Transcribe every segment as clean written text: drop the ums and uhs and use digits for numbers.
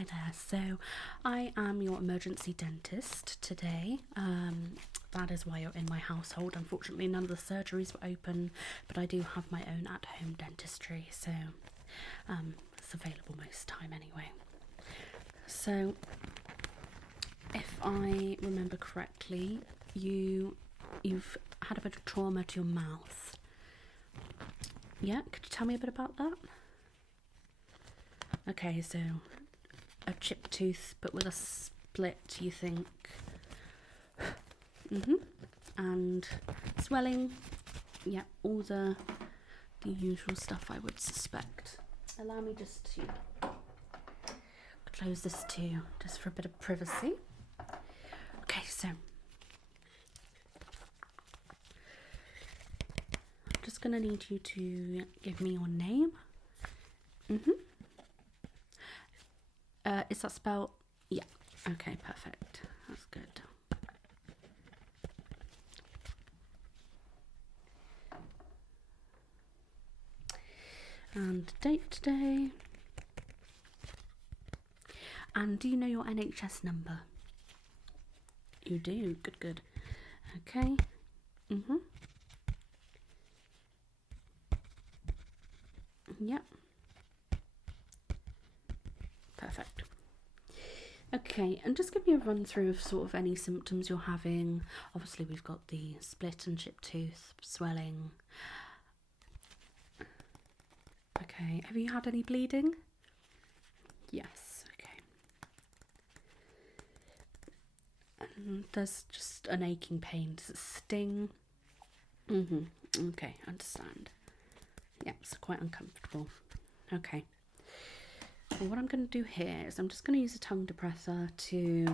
Hi there. So I am your emergency dentist today. That is why you're in my household. Unfortunately, none of the surgeries were open, but I do have my own at-home dentistry, so it's available most time anyway. So if I remember correctly, you've had a bit of trauma to your mouth. Yeah, could you tell me a bit about that? Okay, so a chipped tooth, but with a split, you think. And swelling. Yeah, all the usual stuff I would suspect. Allow me just to close this too, just for a bit of privacy. Okay, so I'm just gonna need you to give me your name. Is that spelled? Yeah. Okay, perfect. That's good. And date today. And do you know your NHS number? You do. Good. Okay. Yep. Perfect. Okay, and just give me a run through of sort of any symptoms you're having. Obviously, we've got the split and chipped tooth, swelling. Okay, have you had any bleeding? Yes, okay. And there's just an aching pain. Does it sting? Okay, understand. Yeah, it's quite uncomfortable. Okay. Well, what I'm going to do here is I'm just going to use a tongue depressor to,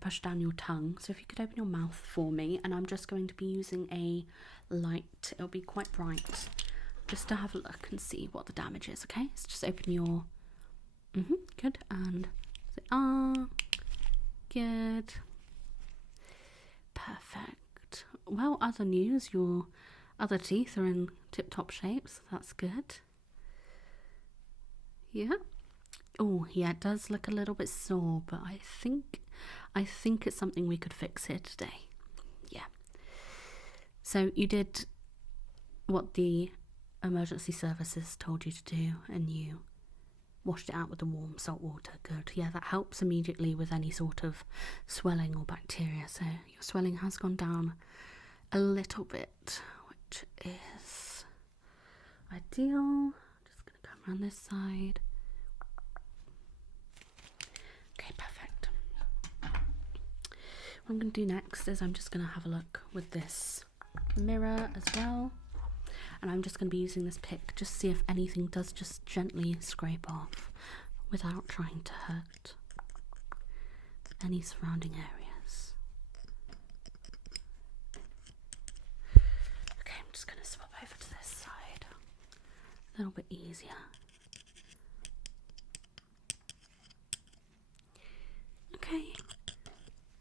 push down your tongue. So if you could open your mouth for me, and I'm just going to be using a light. It'll be quite bright, just to have a look and see what the damage is. Okay, so just open your. Good, and say good, perfect. Well, other news, your other teeth are in tip-top shape, so that's good. Yeah. Oh, yeah, it does look a little bit sore, but I think it's something we could fix here today. Yeah. So you did what the emergency services told you to do, and you washed it out with the warm salt water. Good. Yeah, that helps immediately with any sort of swelling or bacteria. So your swelling has gone down a little bit, which is ideal. Just going to come around this side. Okay, perfect. What I'm going to do next is I'm just going to have a look with this mirror as well. And I'm just going to be using this pick, just see if anything does just gently scrape off without trying to hurt any surrounding areas. Okay, I'm just going to swap over to this side. A little bit easier. Okay,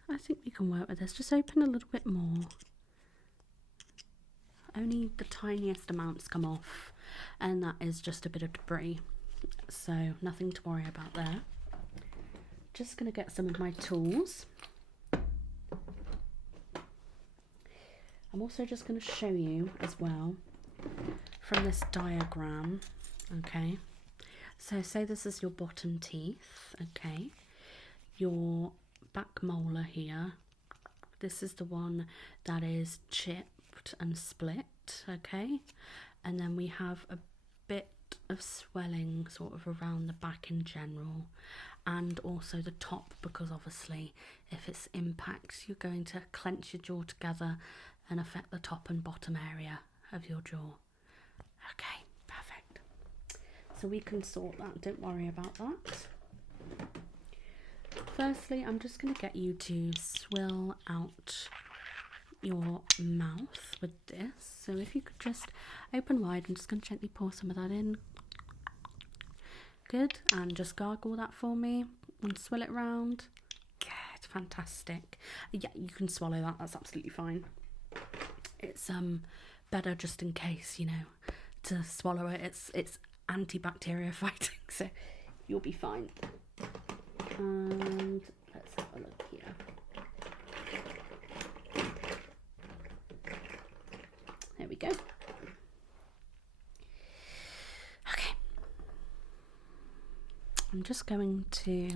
I think we can work with this. Just open a little bit more. Only the tiniest amounts come off, and that is just a bit of debris, so nothing to worry about there. Just going to get some of my tools. I'm also just going to show you as well from this diagram. Okay, so say this is your bottom teeth. Okay, your back molar here, this is the one that is chipped and split. Okay, and then we have a bit of swelling sort of around the back in general, and also the top, because obviously if it's impact, you're going to clench your jaw together and affect the top and bottom area of your jaw. Okay, perfect. So we can sort that, don't worry about that. Firstly, I'm just going to get you to swill out your mouth with this. So if you could just open wide, I'm just going to gently pour some of that in. Good, and just gargle that for me and swill it round. Good, fantastic. Yeah, you can swallow that, that's absolutely fine. It's better just in case, to swallow it. It's antibacterial fighting, so you'll be fine. And let's have a look here. There we go. Okay. I'm just going to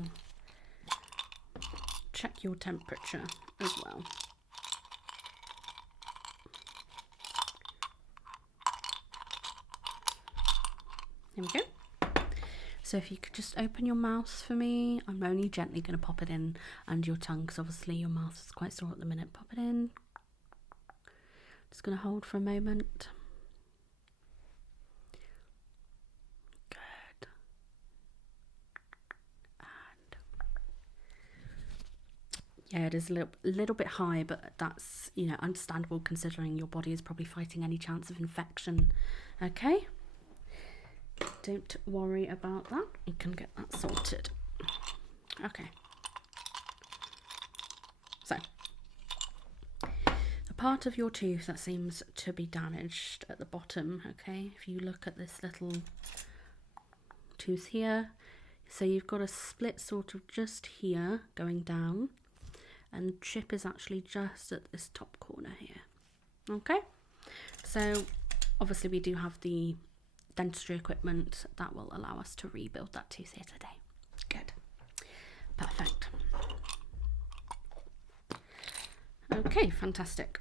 check your temperature as well. There we go. So if you could just open your mouth for me. I'm only gently going to pop it in under your tongue because obviously your mouth is quite sore at the minute. Pop it in. Just going to hold for a moment. Good. And yeah, it is a little bit high, but that's, you know, understandable considering your body is probably fighting any chance of infection. Okay. Don't worry about that. You can get that sorted. Okay. So, the part of your tooth that seems to be damaged at the bottom, okay, if you look at this little tooth here, so you've got a split sort of just here going down, and the chip is actually just at this top corner here. Okay, so obviously we do have the dentistry equipment that will allow us to rebuild that tooth here today. Good. Perfect. Okay, fantastic.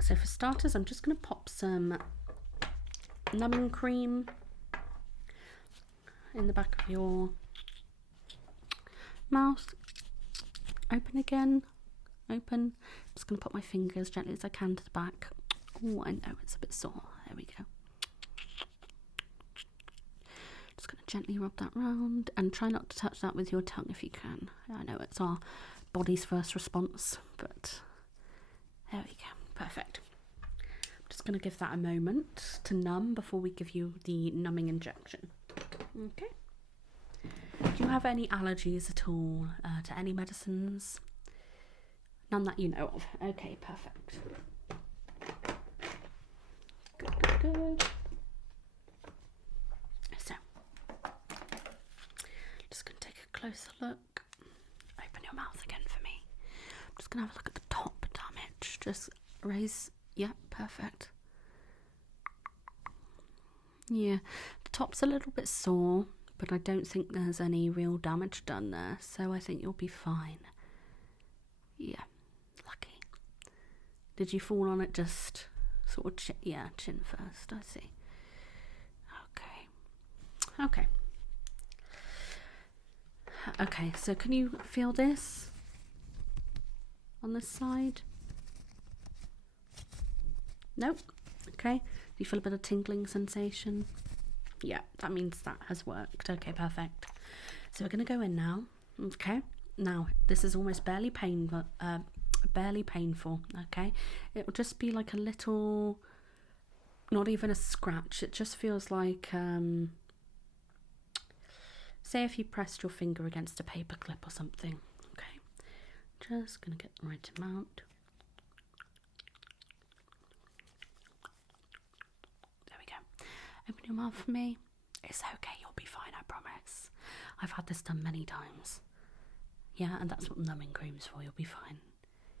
So for starters, I'm just going to pop some numbing cream in the back of your mouth. Open again. Open. I'm just going to put my fingers gently as I can to the back. Oh, I know it's a bit sore. There we go. Just going to gently rub that round and try not to touch that with your tongue if you can. I know it's our body's first response, but there we go. Perfect. I'm just going to give that a moment to numb before we give you the numbing injection. Okay. Do you have any allergies at all to any medicines? None that you know of. Okay, perfect. Good, good, good. So, just going to take a closer look. Open your mouth again for me. I'm just going to have a look at the top damage. Just raise. Yeah, perfect. Yeah, the top's a little bit sore, but I don't think there's any real damage done there, so I think you'll be fine. Yeah, lucky. Did you fall on it just sort of chin first? I see. Okay. Okay, so can you feel this on this side? Nope. Okay. Do you feel a bit of tingling sensation? Yeah, that means that has worked. Okay, perfect. So we're going to go in now. Okay. Now, this is almost barely painful. Okay. It will just be like a little, not even a scratch. It just feels like, say if you pressed your finger against a paper clip or something. Okay. Just going to get the right amount. Open your mouth for me. It's okay, you'll be fine, I promise. I've had this done many times. Yeah, and that's what numbing cream's for, you'll be fine.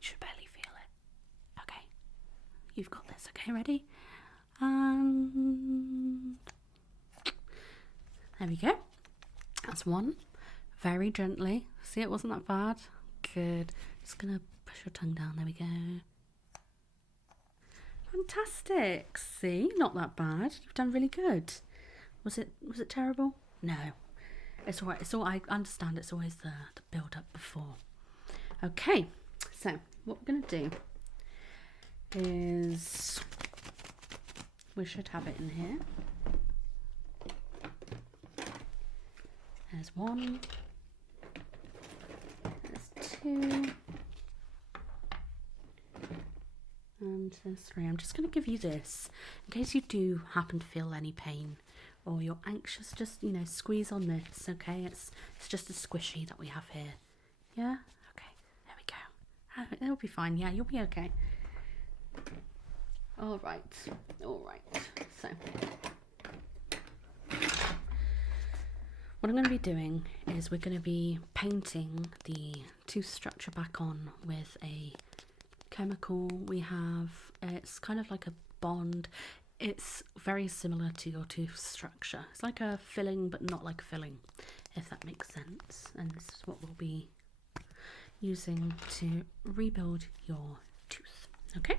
You should barely feel it. Okay, you've got this, okay, ready? And there we go. That's one. Very gently. See, it wasn't that bad. Good. Just gonna push your tongue down, there we go. Fantastic. See, not that bad. You've done really good. Was it terrible? No. It's all right. It's all, I understand it's always the build up before. Okay. So what we're going to do is we should have it in here. There's one. There's two. And there's three. I'm just going to give you this in case you do happen to feel any pain or you're anxious. Just, you know, squeeze on this, okay? It's just a squishy that we have here. Yeah? Okay. There we go. It'll be fine. Yeah, you'll be okay. All right. So, What I'm going to be doing is we're going to be painting the tooth structure back on with a chemical we have. It's kind of like a bond. It's very similar to your tooth structure. It's like a filling, but not like a filling, if that makes sense. And this is what we'll be using to rebuild your tooth. Okay?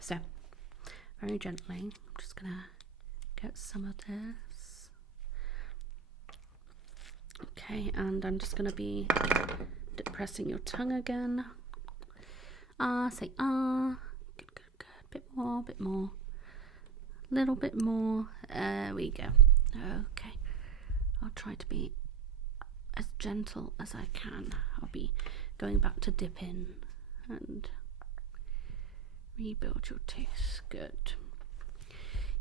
So, very gently, I'm just going to get some of this. Okay, and I'm just going to be depressing your tongue again. Say ah. Good, good, good. Bit more, bit more. Little bit more. There we go. Okay. I'll try to be as gentle as I can. I'll be going back to dip in and rebuild your teeth. Good.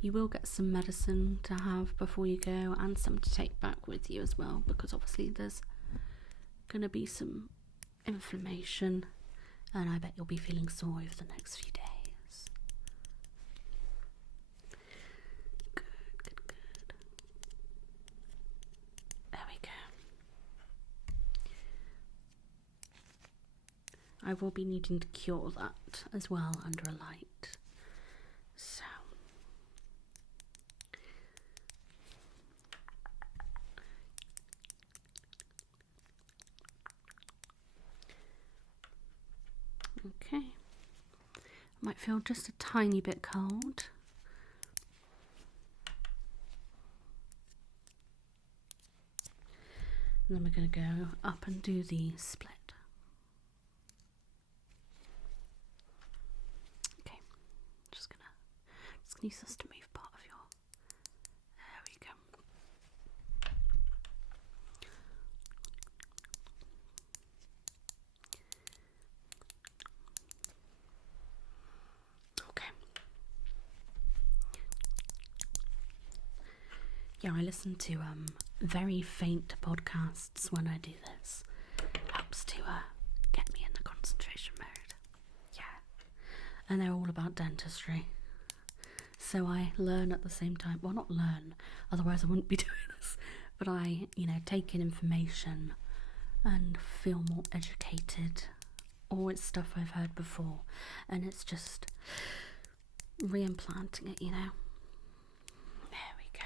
You will get some medicine to have before you go and some to take back with you as well, because obviously there's going to be some inflammation and I bet you'll be feeling sore over the next few days. Good, good, good. There we go. I will be needing to cure that as well under a light. So. Okay. Might feel just a tiny bit cold. And then we're going to go up and do the split. Okay, just gonna use this to move part of your. There we go. Okay. Yeah, I listen to very faint podcasts when I do this. Helps to get me in the concentration mode. Yeah. And they're all about dentistry. So I learn at the same time. Well, not learn, otherwise I wouldn't be doing this. But I, take in information and feel more educated. Or it's stuff I've heard before. And it's just re-implanting it, There we go.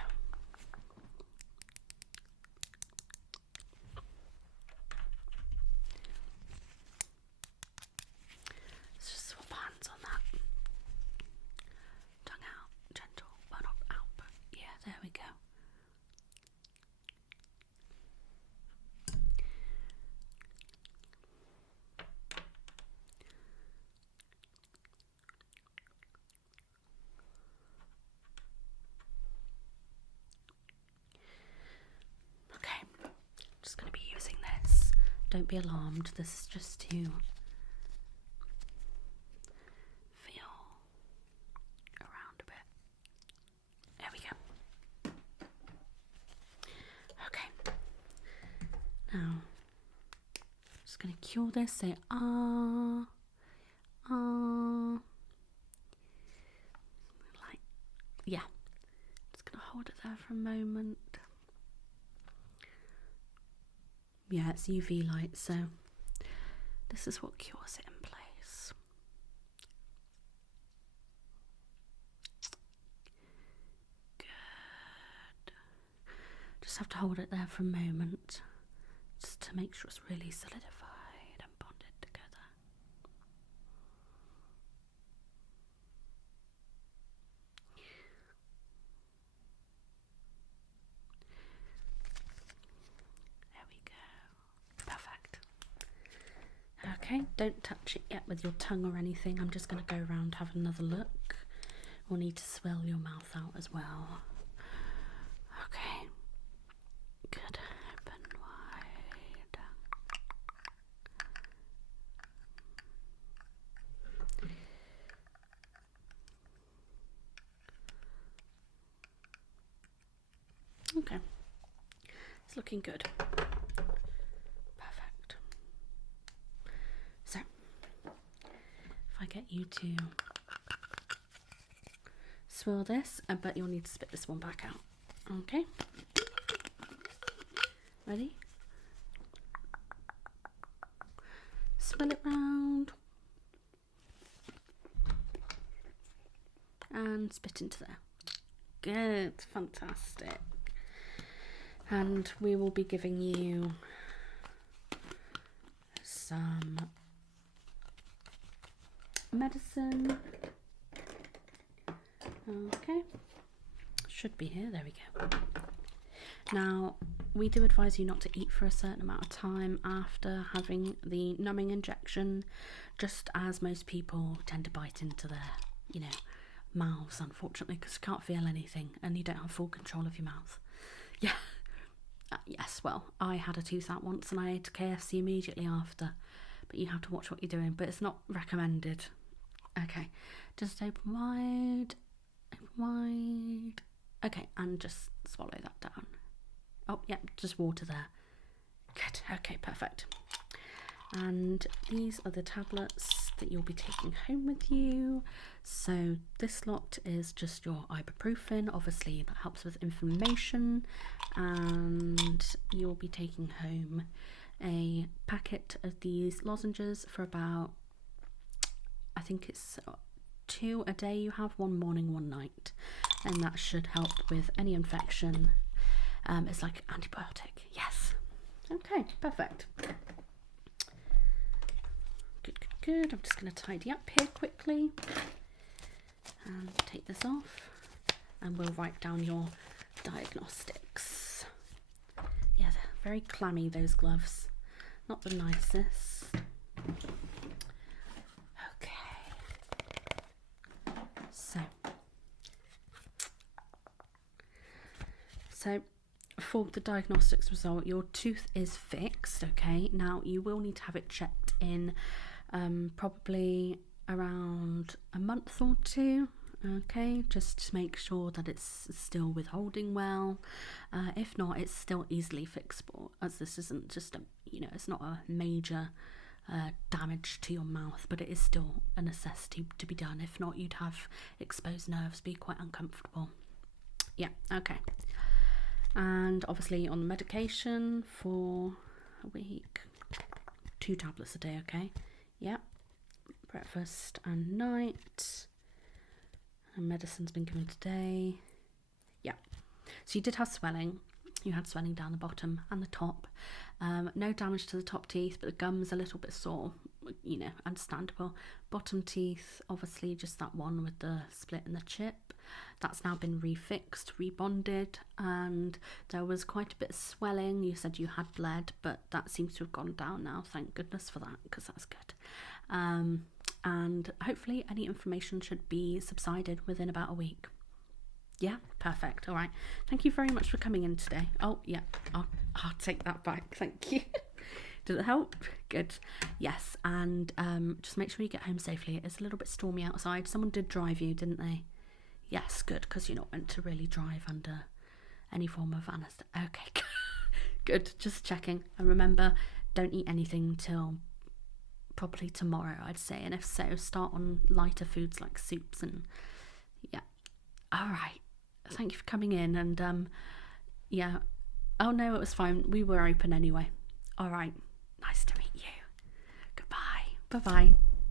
Let's just swap hands on that. Tongue out, gentle, but not out, but yeah, there we go. Okay, just going to be using this. Don't be alarmed, this is just to feel around a bit. There we go. Okay. Now, just going to cure this. Say ah, ah. Like, yeah. Just going to hold it there for a moment. Yeah, it's UV light, so this is what cures it in place. Good. Just have to hold it there for a moment, just to make sure it's really solidified and bonded together. There we go. Perfect. Okay, don't touch it yet with your tongue or anything. I'm just going to go around, have another look. We'll need to swell your mouth out as well. Okay. Good. Open wide. Okay. It's looking good. Perfect. So, if I get you to swirl this, I bet you'll need to spit this one back out. Okay. Ready? Swirl it round. And spit into there. Good, fantastic. And we will be giving you some medicine. Okay, should be here. There we go. Now, we do advise you not to eat for a certain amount of time after having the numbing injection, just as most people tend to bite into their, you know, mouths, unfortunately, because you can't feel anything and you don't have full control of your mouth. Yeah. Yes, well, I had a tooth out once and I ate KFC immediately after, but you have to watch what you're doing, but it's not recommended. Okay, just open wide, okay, and just swallow that down. Oh, yeah, just water there. Good, okay, perfect. And these are the tablets that you'll be taking home with you. So this lot is just your ibuprofen. Obviously, that helps with inflammation. And you'll be taking home a packet of these lozenges for about, I think it's 2 a day you have, 1 morning, 1 night. And that should help with any infection. It's like an antibiotic, yes. Okay, perfect. Good, good, good. I'm just going to tidy up here quickly and take this off, and we'll write down your diagnostics. Yeah, they're very clammy, those gloves. Not the nicest. Okay. So for the diagnostics result, your tooth is fixed. Okay, now you will need to have it checked in probably around a month or 2. Okay, just to make sure that it's still withholding well. If not, it's still easily fixable, as this isn't just a, you know, it's not a major damage to your mouth, but it is still a necessity to be done. If not, you'd have exposed nerves, be quite uncomfortable. Yeah, okay. And obviously on the medication for a week, 2 tablets a day, okay? Yep. Breakfast and night. And medicine's been given today. Yeah. So you did have swelling. You had swelling down the bottom and the top. No damage to the top teeth, but the gum's a little bit sore, you know, understandable. Bottom teeth, obviously just that one with the split in the chip. That's now been refixed, rebonded, and there was quite a bit of swelling. You said you had bled, but that seems to have gone down now. Thank goodness for that, because that's good. And hopefully any inflammation should be subsided within about a week. Yeah, perfect. All right. Thank you very much for coming in today. Oh, yeah, I'll take that back. Thank you. Did it help? Good. Yes, and just make sure you get home safely. It is a little bit stormy outside. Someone did drive you, didn't they? Yes, good, because you're not meant to really drive under any form of anaesthetic. Okay, good. Just checking. And remember, don't eat anything till probably tomorrow, I'd say. And if so, start on lighter foods like soups and yeah. All right. Thank you for coming in. And yeah. Oh no, it was fine. We were open anyway. All right. Nice to meet you. Goodbye. Bye-bye.